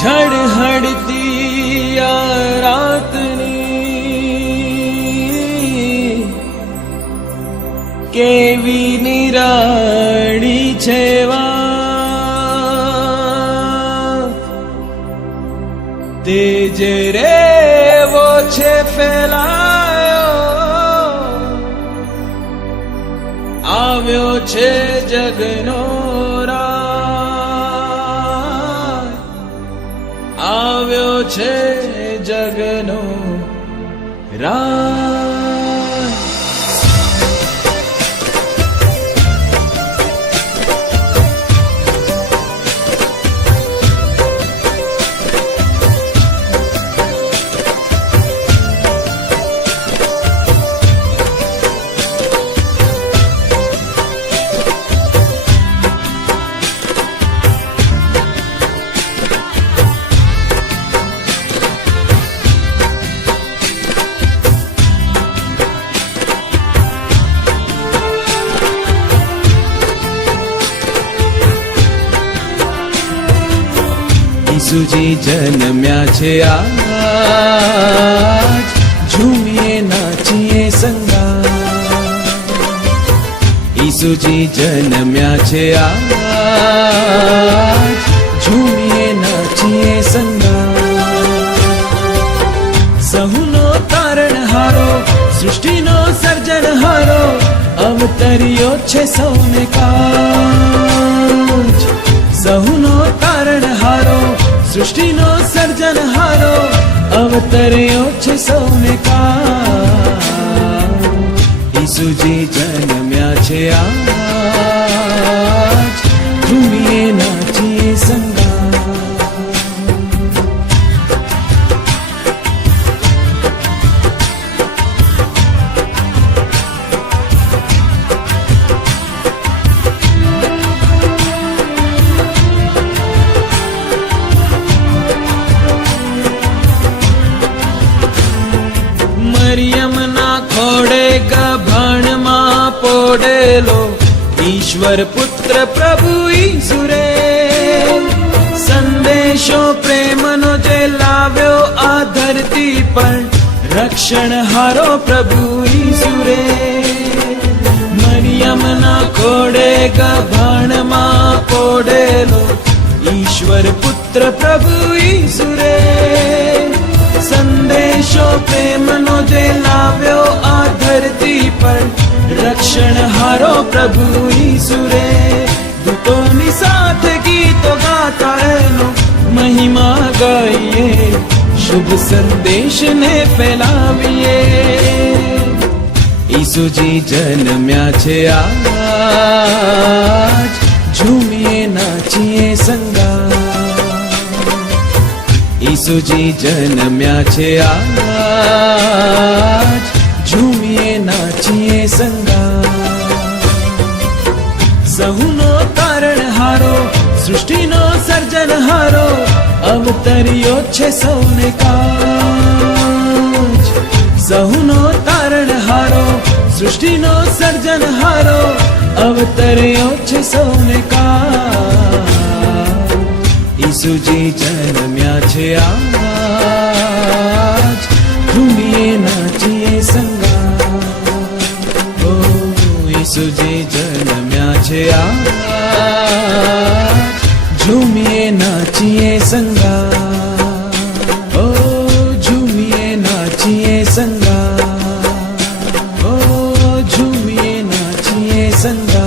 ઝળહળતી આ રાતની કેવી નિરાળી છે વાત, તેજ રેવો છે ફેલાયો, આવ્યો છે જગનો રાજ, આવ્યો છે જગનો રાજ। ઈસુજી જન્મ્યા છે આજ, ઝૂમીએ નાચીએ સંગાત। ઈસુજી જન્મ્યા છે આજ, ઝૂમીએ નાચીએ સંગાત। સહુનો તારણહારો, સૃષ્ટિનો સર્જનહારો, અવતર્યો છે સૌને કાજ। સહુનો તારણહારો, સૃષ્ટિનો સર્જનહારો, અવતર્યો છે સૌને કાજ। ઈસુજી જન્મ્યા છે આજ, ઝૂમીએ નાચીએ સંગાત। મરિયમના ખોડે ગભાણમાં પોડેલો ઈશ્વર પુત્ર પ્રભુ ઈસુ રે, સંદેશો પ્રેમનો જે લાવ્યો આ ધરતી પર, રક્ષણહારો પ્રભુ ઈસુ રે। મરિયમના ખોડે ગભાણમાં પોડેલો ઈશ્વર પુત્ર પ્રભુ ઈસુ રે, સંદેશો પ્રેમનો જે લાવ્યો આ ધરતી પર, રક્ષણહારો પ્રભુ ઈસુ રે। દૂતોની સાથે ગીતો ગાતા એનો મહિમા ગાઈએ, શુભ સંદેશને ફેલાવીએ। ઈસુજી જન્મ્યા છે આજ, ઝૂમીએ નાચીએ સંગાત। ઈસુજી જન્મ્યા છે આજ, ઝૂમીએ નાચીએ સંગાત। સહુનો તારણહારો, સૃષ્ટિનો સર્જનહારો, અવતર્યો છે સૌને કાજ। સહુનો તારણહારો, સૃષ્ટિનો સર્જનહારો, અવતર્યો છે સૌને કાજ। ઈસુજી જન્મ્યા છે આજ, ઝૂમીએ નાચીએ સંગાત। ઓ ઈસુજી જન્મ્યા છે આજ, ઝૂમીએ નાચીએ સંગાત। ઓ ઝૂમીએ નાચીએ સંગાત। ઓ ઝૂમીએ નાચીએ સંગાત।